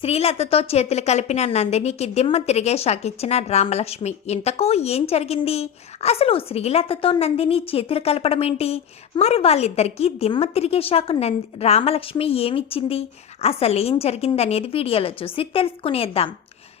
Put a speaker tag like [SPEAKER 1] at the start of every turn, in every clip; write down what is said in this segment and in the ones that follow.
[SPEAKER 1] శ్రీలతతో చేతులు కలిపిన నందినికి దిమ్మ తిరిగే షాక్ ఇచ్చిన రామలక్ష్మి ఇంతకు ఏం జరిగింది? అసలు శ్రీలతతో నందిని చేతులు కలపడం ఏంటి? మరి వాళ్ళిద్దరికీ దిమ్మ తిరిగే షాక్ నంది రామలక్ష్మి ఏమిచ్చింది? అసలు ఏం జరిగిందనేది వీడియోలో చూసి తెలుసుకునేద్దాం.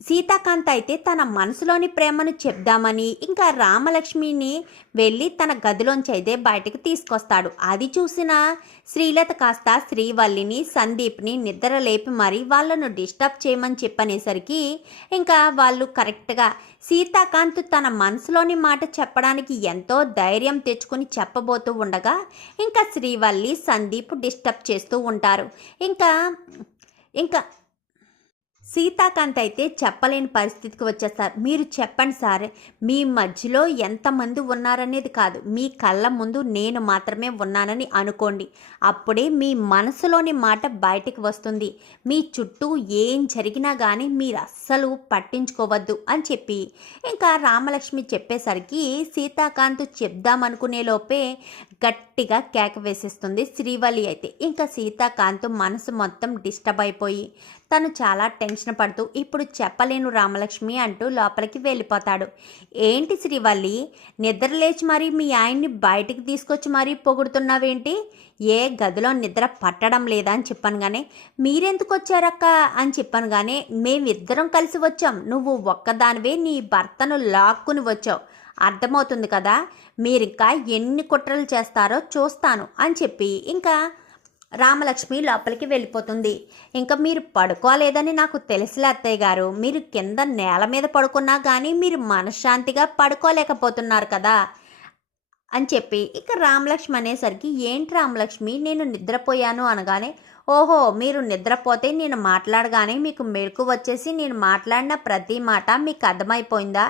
[SPEAKER 1] సీతాకాంత్ అయితే తన మనసులోని ప్రేమను చెప్దామని ఇంకా రామలక్ష్మిని వెళ్ళి తన గదిలోంచి అయితే బయటకు తీసుకొస్తాడు. అది చూసిన శ్రీలత కాస్త శ్రీవల్లిని సందీప్ని నిద్ర లేపి మరీ వాళ్ళను డిస్టర్బ్ చేయమని చెప్పనేసరికి ఇంకా వాళ్ళు కరెక్ట్గా సీతాకాంత్ తన మనసులోని మాట చెప్పడానికి ఎంతో ధైర్యం తెచ్చుకొని చెప్పబోతూ ఉండగా ఇంకా శ్రీవల్లి సందీప్ డిస్టర్బ్ చేస్తూ ఉంటారు. ఇంకా ఇంకా సీతాకాంత్ అయితే చెప్పలేని పరిస్థితికి వచ్చేస్తారు. మీరు చెప్పండి సార్ మీ మధ్యలో ఎంతమంది ఉన్నారనేది కాదు. మీ కళ్ళ ముందు నేను మాత్రమే ఉన్నానని అనుకోండి. అప్పుడే మీ మనసులోని మాట బయటికి వస్తుంది. మీ చుట్టూ ఏం జరిగినా కానీ మీరు అస్సలు పట్టించుకోవద్దు అని చెప్పి. ఇంకా రామలక్ష్మి చెప్పేసరికి సీతాకాంత్ చెప్దామనుకునే లోపే గట్టిగా కేక వేసేస్తుంది శ్రీవల్లి అయితే. ఇంకా సీతాకాంత్ మనసు మొత్తం డిస్టర్బ్ అయిపోయి తను చాలా టెన్షన్ పడుతూ ఇప్పుడు చెప్పలేను రామలక్ష్మి అంటూ లోపలికి వెళ్ళిపోతాడు. ఏంటి శ్రీవల్లి? నిద్ర లేచి మరీ మీ ఆయన్ని బయటికి తీసుకొచ్చి మరీ పొగుడుతున్నావేంటి? ఏ గదిలో నిద్ర పట్టడం లేదా అని చెప్పాను కానీ మీరెందుకు వచ్చారక్క? అని చెప్పాను కానీ మేమిద్దరం కలిసి వచ్చాం. నువ్వు ఒక్కదానివే నీ భర్తను లాక్కుని వచ్చావు. అర్థమవుతుంది కదా? మీరింకా ఎన్ని కుట్రలు చేస్తారో చూస్తాను అని చెప్పి ఇంకా రామలక్ష్మి లోపలికి వెళ్ళిపోతుంది. ఇంకా మీరు పడుకోలేదని నాకు తెలిసిలే అత్తయ్య గారు. మీరు కింద నేల మీద పడుకున్నా కానీ మీరు మనశ్శాంతిగా పడుకోలేకపోతున్నారు కదా అని చెప్పి ఇక రామలక్ష్మి అనేసరికి ఏంటి రామలక్ష్మి నేను నిద్రపోయాను అనగానే ఓహో మీరు నిద్రపోతే నేను మాట్లాడగానే మీకు మెలకు వచ్చేసి నేను మాట్లాడిన ప్రతి మాట మీకు అర్థమైపోయిందా?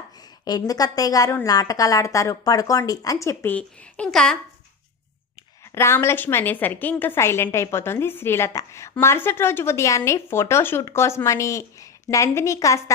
[SPEAKER 1] ఎందుకు అత్తయ్య గారు నాటకాలు ఆడతారు పడుకోండి అని చెప్పి ఇంకా రామలక్ష్మి అనేసరికి ఇంకా సైలెంట్ అయిపోతుంది శ్రీలత. మరుసటి రోజు ఉదయాన్నే ఫోటోషూట్ కోసమని నందిని కాస్త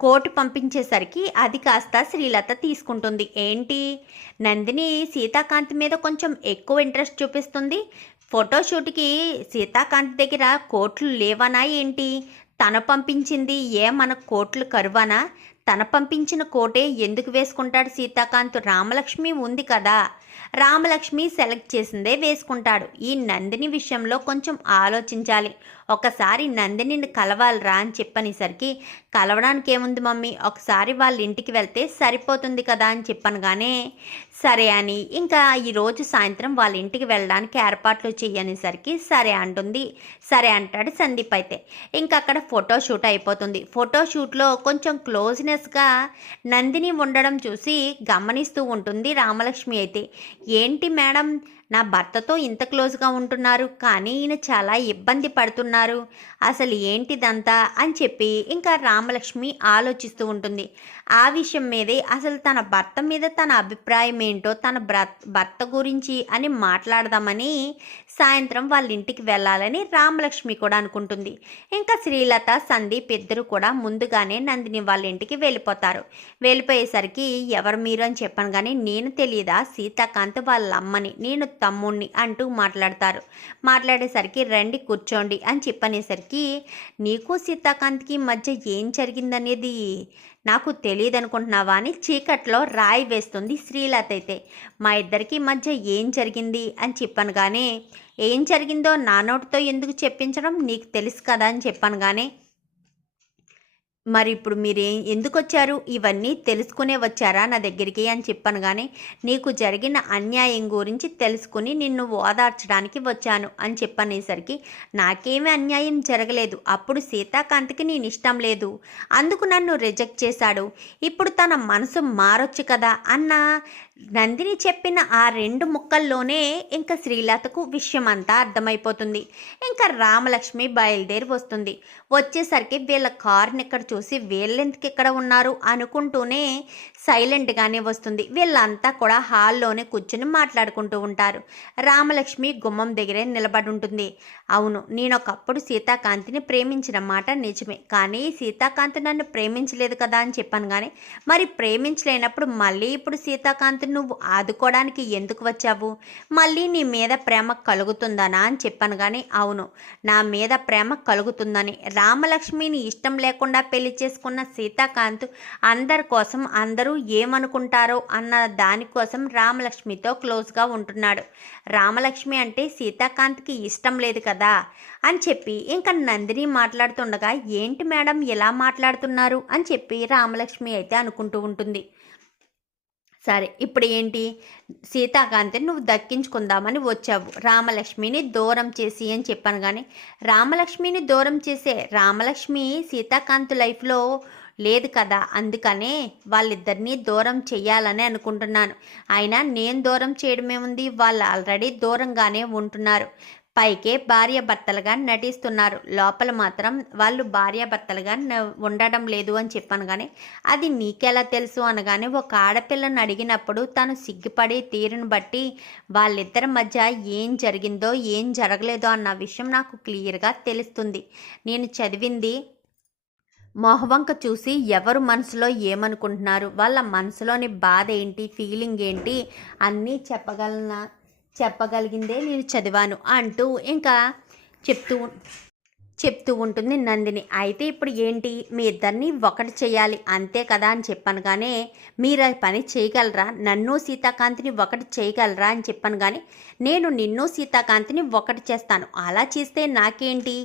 [SPEAKER 1] కోటు పంపించేసరికి అది కాస్త శ్రీలత తీసుకుంటుంది. ఏంటి? నందిని సీతాకాంత్ మీద కొంచెం ఎక్కువ ఇంట్రెస్ట్ చూపిస్తుంది. ఫోటోషూట్కి సీతాకాంత్ దగ్గర కోట్లు లేవనా ఏంటి? తను పంపించింది ఏ మన కోట్లు కరువనా? తన పంపించిన కోటే ఎందుకు వేసుకుంటాడు సీతాకాంత్? రామలక్ష్మి ఉంది కదా. రామలక్ష్మి సెలెక్ట్ చేసిందే వేసుకుంటాడు. ఈ నందిని విషయంలో కొంచెం ఆలోచించాలి. ఒకసారి నందినిని కలవాలిరా అని చెప్పనేసరికి కలవడానికి ఏముంది మమ్మీ? ఒకసారి వాళ్ళ ఇంటికి వెళ్తే సరిపోతుంది కదా అని చెప్పనగానే సరే అని. ఇంకా ఈరోజు సాయంత్రం వాళ్ళ ఇంటికి వెళ్ళడానికి ఏర్పాట్లు చేయనేసరికి సరే అంటుంది. సరే అంటాడు సందీప్ అయితే. ఇంకా అక్కడ ఫోటోషూట్ అయిపోతుంది. ఫోటోషూట్లో కొంచెం క్లోజ్నెస్గా నందిని ఉండడం చూసి గమనిస్తూ ఉంటుంది రామలక్ష్మి అయితే. ఏంటి మేడం? నా భర్తతో ఇంత క్లోజ్గా ఉంటున్నారు కానీ ఈయన చాలా ఇబ్బంది పడుతున్నారు. అసలు ఏంటిదంతా? అని చెప్పి ఇంకా రామలక్ష్మి ఆలోచిస్తూ ఉంటుంది. ఆ విషయం మీదే అసలు తన భర్త మీద తన అభిప్రాయం ఏంటో తన భర్త గురించి అని మాట్లాడదామని సాయంత్రం వాళ్ళ ఇంటికి వెళ్ళాలని రామలక్ష్మి కూడా అనుకుంటుంది. ఇంకా శ్రీలత సందీప్ ఇద్దరు కూడా ముందుగానే నందిని వాళ్ళ ఇంటికి వెళ్ళిపోతారు. వెళ్ళిపోయేసరికి ఎవరు మీరు అని చెప్పాను కానీ నేను తెలియదా సీతాకాంత్ వాళ్ళ అమ్మని. నేను తమ్ముణ్ణి అంటూ మాట్లాడతారు. మాట్లాడేసరికి రండి కూర్చోండి అని చెప్పనేసరికి నీకు సీతాకాంత్కి మధ్య ఏం జరిగిందనేది నాకు తెలియదు అనుకుంటున్నావా అని చీకట్లో రాయి వేస్తుంది శ్రీలత అయితే మా ఇద్దరికి మధ్య ఏం జరిగింది అని చెప్పాను కానీ ఏం జరిగిందో నా నోటితో ఎందుకు చెప్పించడం నీకు తెలుసు కదా అని చెప్పాను కానీ మరి ఇప్పుడు మీరు ఎందుకు వచ్చారు ఇవన్నీ తెలుసుకునే వచ్చారా నా దగ్గరికి అని చెప్పాను కానీ నీకు జరిగిన అన్యాయం గురించి తెలుసుకుని నిన్ను ఓదార్చడానికి వచ్చాను అని చెప్పనేసరికి నాకేమీ అన్యాయం జరగలేదు. అప్పుడు సీతాకాంత్కి నేను ఇష్టం లేదు. అందుకు నన్ను రిజెక్ట్ చేశాడు. ఇప్పుడు తన మనసు మారొచ్చు కదా అన్న నందిని చెప్పిన ఆ రెండు ముక్కల్లోనే ఇంకా శ్రీలతకు విషయం అంతా అర్థమైపోతుంది. ఇంకా రామలక్ష్మి బయలుదేరి వస్తుంది. వచ్చేసరికి వీళ్ళ కారుని ఇక్కడ చూసి వీళ్ళెందుకు ఇక్కడ ఉన్నారు అనుకుంటూనే సైలెంట్గానే వస్తుంది. వీళ్ళంతా కూడా హాల్లోనే కూర్చుని మాట్లాడుకుంటూ ఉంటారు. రామలక్ష్మి గుమ్మం దగ్గరే నిలబడి ఉంటుంది. అవును నేను ఒకప్పుడు సీతాకాంతిని ప్రేమించిన మాట నిజమే. కానీ సీతాకాంత్ నన్ను ప్రేమించలేదు కదా అని చెప్పాను కానీ మరి ప్రేమించలేనప్పుడు మళ్ళీ ఇప్పుడు సీతాకాంత్ నువ్వు ఆదుకోవడానికి ఎందుకు వచ్చావు? మళ్ళీ నీ మీద ప్రేమ కలుగుతుందనా అని చెప్పాను కానీ అవును. నా మీద ప్రేమ కలుగుతుందని. రామలక్ష్మిని ఇష్టం లేకుండా పెళ్ళి చేసుకున్న సీతాకాంత్ అందరి కోసం అందరూ ఏమనుకుంటారో అన్న దానికోసం రామలక్ష్మితో క్లోజ్గా ఉంటున్నాడు. రామలక్ష్మి అంటే సీతాకాంత్కి ఇష్టం లేదు కదా? అని చెప్పి ఇంకా నందిని మాట్లాడుతుండగా ఏంటి మేడం ఎలా మాట్లాడుతున్నారు? అని చెప్పి రామలక్ష్మి అయితే అనుకుంటూ ఉంటుంది. సరే ఇప్పుడు ఏంటి సీతాకాంతిని నువ్వు దక్కించుకుందామని వచ్చావు. రామలక్ష్మిని దూరం చేసి అని చెప్పాను కానీ రామలక్ష్మిని దూరం చేసే రామలక్ష్మి సీతాకాంతి లైఫ్లో లేదు కదా? అందుకనే వాళ్ళిద్దరినీ దూరం చేయాలని అనుకుంటున్నాను. అయినా నేను దూరం చేయడమేముంది? వాళ్ళు ఆల్రెడీ దూరంగానే ఉంటున్నారు. పైకే భార్యాభర్తలుగా నటిస్తున్నారు. లోపల మాత్రం వాళ్ళు భార్యాభర్తలుగా ఉండడం లేదు అని చెప్పాను కానీ అది నీకెలా తెలుసు అనగానే ఒక ఆడపిల్లను అడిగినప్పుడు తను సిగ్గుపడి తీరును బట్టి వాళ్ళిద్దరి మధ్య ఏం జరిగిందో ఏం జరగలేదో అన్న విషయం నాకు క్లియర్గా తెలుస్తుంది. నేను చదివింది మొహవంక చూసి ఎవరు మనసులో ఏమనుకుంటున్నారు? వాళ్ళ మనసులోని బాధ ఏంటి? ఫీలింగ్ ఏంటి? అన్నీ చెప్పగలన? చెప్పగలిగిందే నేను చదివాను అంటూ ఇంకా చెప్తూ చెప్తూ ఉంటుంది నందిని. అయితే ఇప్పుడు ఏంటి? మీ ఇద్దరిని ఒకటి చేయాలి అంతే కదా అని చెప్పాను కానీ మీరు ఆ పని చేయగలరా? నన్ను సీతాకాంతిని ఒకటి చేయగలరా అని చెప్పాను కానీ నేను నిన్ను సీతాకాంతిని ఒకటి చేస్తాను. అలా చేస్తే నాకేంటి?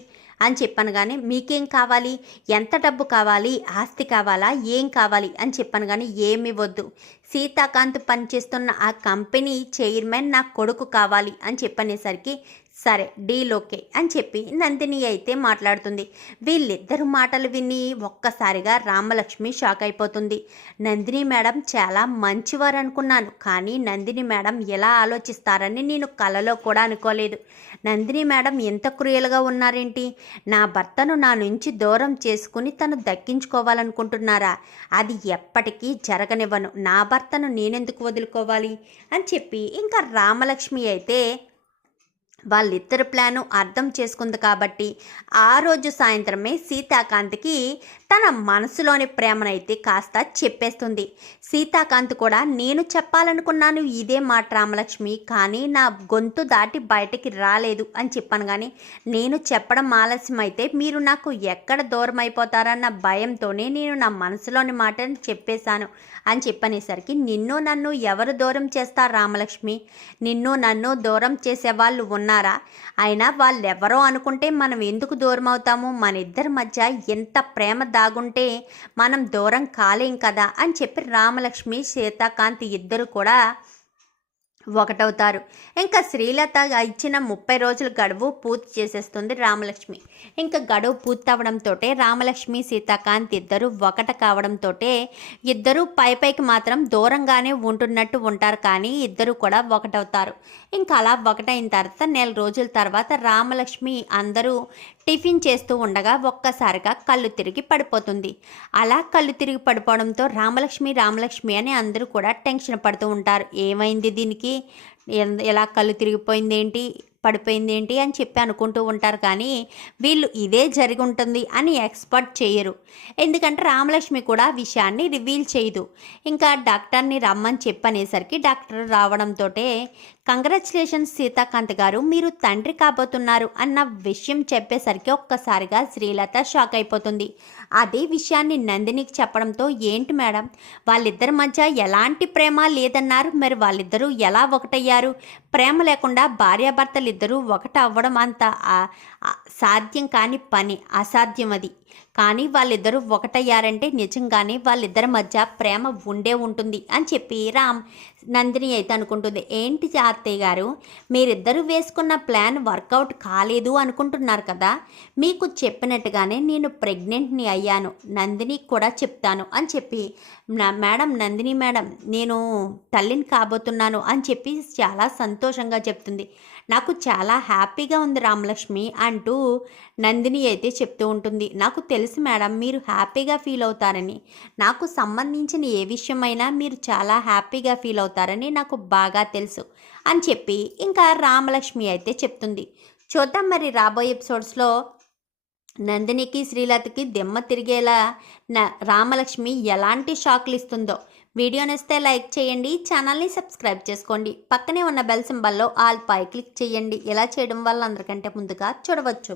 [SPEAKER 1] అని చెప్పాను కానీ మీకేం కావాలి? ఎంత డబ్బు కావాలి? ఆస్తి కావాలా? ఏం కావాలి? అని చెప్పాను కానీ ఏమి వద్దు. సీతాకాంత్ పనిచేస్తున్న ఆ కంపెనీ చైర్మన్ నా కొడుకు కావాలి అని చెప్పనేసరికి సరే డీల్ ఓకే అని చెప్పి నందిని అయితే మాట్లాడుతుంది. వీళ్ళిద్దరు మాటలు విని ఒక్కసారిగా రామలక్ష్మి షాక్ అయిపోతుంది. నందిని మేడం చాలా మంచివారు అనుకున్నాను కానీ నందిని మేడం ఎలా ఆలోచిస్తారని నేను కలలో కూడా అనుకోలేదు. నందిని మేడం ఎంత క్రూయల్గా ఉన్నారేంటి? నా భర్తను నా నుంచి దూరం చేసుకుని తను దక్కించుకోవాలనుకుంటున్నారా? అది ఎప్పటికీ జరగనివ్వను. నా భర్తను నేనెందుకు వదులుకోవాలి? అని చెప్పి ఇంకా రామలక్ష్మి అయితే వాళ్ళిద్దరి ప్లాను అర్థం చేసుకుంది కాబట్టి ఆ రోజు సాయంత్రమే సీతాకాంత్కి తన మనసులోని ప్రేమనైతే కాస్త చెప్పేస్తుంది. సీతాకాంత్ కూడా నేను చెప్పాలనుకున్నాను ఇదే మాట రామలక్ష్మి కానీ నా గొంతు దాటి బయటికి రాలేదు అని చెప్పాను కానీ నేను చెప్పడం ఆలస్యం అయితే మీరు నాకు ఎక్కడ దూరం అయిపోతారన్న భయంతోనే నేను నా మనసులోని మాటను చెప్పేశాను అని చెప్పనేసరికి నిన్ను నన్ను ఎవరు దూరం చేస్తారు రామలక్ష్మి? నిన్ను నన్ను దూరం చేసే వాళ్ళు ఉన్నారా? అయినా వాళ్ళెవరో అనుకుంటే మనం ఎందుకు దూరం అవుతాము మన ఇద్దరి మధ్య ఎంత ప్రేమ దాగుంటే మనం దూరం కాలేం కదా అని చెప్పి రామలక్ష్మి సీతాకాంత్ ఇద్దరు కూడా ఒకటవుతారు. ఇంకా శ్రీలత ఇచ్చిన ముప్పై రోజుల గడువు పూర్తి చేసేస్తుంది రామలక్ష్మి. ఇంకా గడువు పూర్తి అవడంతో రామలక్ష్మి సీతాకాంత్ ఇద్దరు ఒకట కావడంతో ఇద్దరు పై పైకి మాత్రం దూరంగానే ఉంటున్నట్టు ఉంటారు కానీ ఇద్దరు కూడా ఒకటవుతారు. ఇంకా అలా ఒకటైన తర్వాత నెల రోజుల తర్వాత రామలక్ష్మి అందరూ టిఫిన్ చేస్తూ ఉండగా ఒక్కసారిగా కళ్ళు తిరిగి పడిపోతుంది. అలా కళ్ళు తిరిగి పడిపోవడంతో రామలక్ష్మి రామలక్ష్మి అని అందరూ కూడా టెన్షన్ పడుతూ ఉంటారు. ఏమైంది దీనికి? ఎలా కళ్ళు తిరిగిపోయింది ఏంటి పడిపోయింది ఏంటి అని చెప్పి అనుకుంటూ ఉంటారు. కానీ వీళ్ళు ఇదే జరిగి ఉంటుంది అని ఎక్స్పర్ట్ చేయరు. ఎందుకంటే రామలక్ష్మి కూడా విషయాన్ని రివీల్ చేయదు. ఇంకా డాక్టర్ని రమ్మని చెప్పనేసరికి డాక్టర్ రావడంతో కంగ్రాచులేషన్స్ సీతాకాంత్ గారు మీరు తండ్రి కాబోతున్నారు అన్న విషయం చెప్పేసరికి ఒక్కసారిగా శ్రీలత షాక్ అయిపోతుంది. అదే విషయాన్ని నందినికి చెప్పడంతో ఏంటి మేడం వాళ్ళిద్దరి మధ్య ఎలాంటి ప్రేమ లేదన్నారు? మరి వాళ్ళిద్దరూ ఎలా ఒకటయ్యారు? ప్రేమ లేకుండా భార్యాభర్తలు ఇద్దరూ అవ్వడం అంత సాధ్యం కాని పని అసాధ్యం అది. కానీ వాళ్ళిద్దరూ ఒకటయ్యారంటే నిజంగానే వాళ్ళిద్దరి మధ్య ప్రేమ ఉండే ఉంటుంది అని చెప్పి రామ్ నందిని అయితే అనుకుంటుంది. ఏంటి అత్తయ్య గారు? మీరిద్దరూ వేసుకున్న ప్లాన్ వర్కౌట్ కాలేదు అనుకుంటున్నారు కదా? మీకు చెప్పినట్టుగానే నేను ప్రెగ్నెంట్ని అయ్యాను. నందిని కూడా చెప్తాను అని చెప్పి "నా- మేడం నందిని మేడం నేను తల్లిని కాబోతున్నాను అని చెప్పి చాలా సంతోషంగా చెప్తుంది. నాకు చాలా హ్యాపీగా ఉంది రామలక్ష్మి అంటూ నందిని అయితే చెప్తూ ఉంటుంది. నాకు తెలుసు మేడం మీరు హ్యాపీగా ఫీల్ అవుతారని. నాకు సంబంధించిన ఏ విషయమైనా మీరు చాలా హ్యాపీగా ఫీల్ అవుతారని నాకు బాగా తెలుసు అని చెప్పి ఇంకా రామలక్ష్మి అయితే చెప్తుంది. చూద్దాం మరి రాబోయే ఎపిసోడ్స్లో నందినికి శ్రీలతకి దెమ్మ తిరిగేలా న రామలక్ష్మి ఎలాంటి షాక్లు ఇస్తుందో వీడియో నచ్చితే లైక్ చేయండి ఛానల్ని సబ్స్క్రైబ్ చేసుకోండి. పక్కనే ఉన్న బెల్ సింబల్లో ఆల్ పై క్లిక్ చేయండి. ఇలా చేయడం వల్ల అందరికంటే ముందుగా చూడవచ్చు.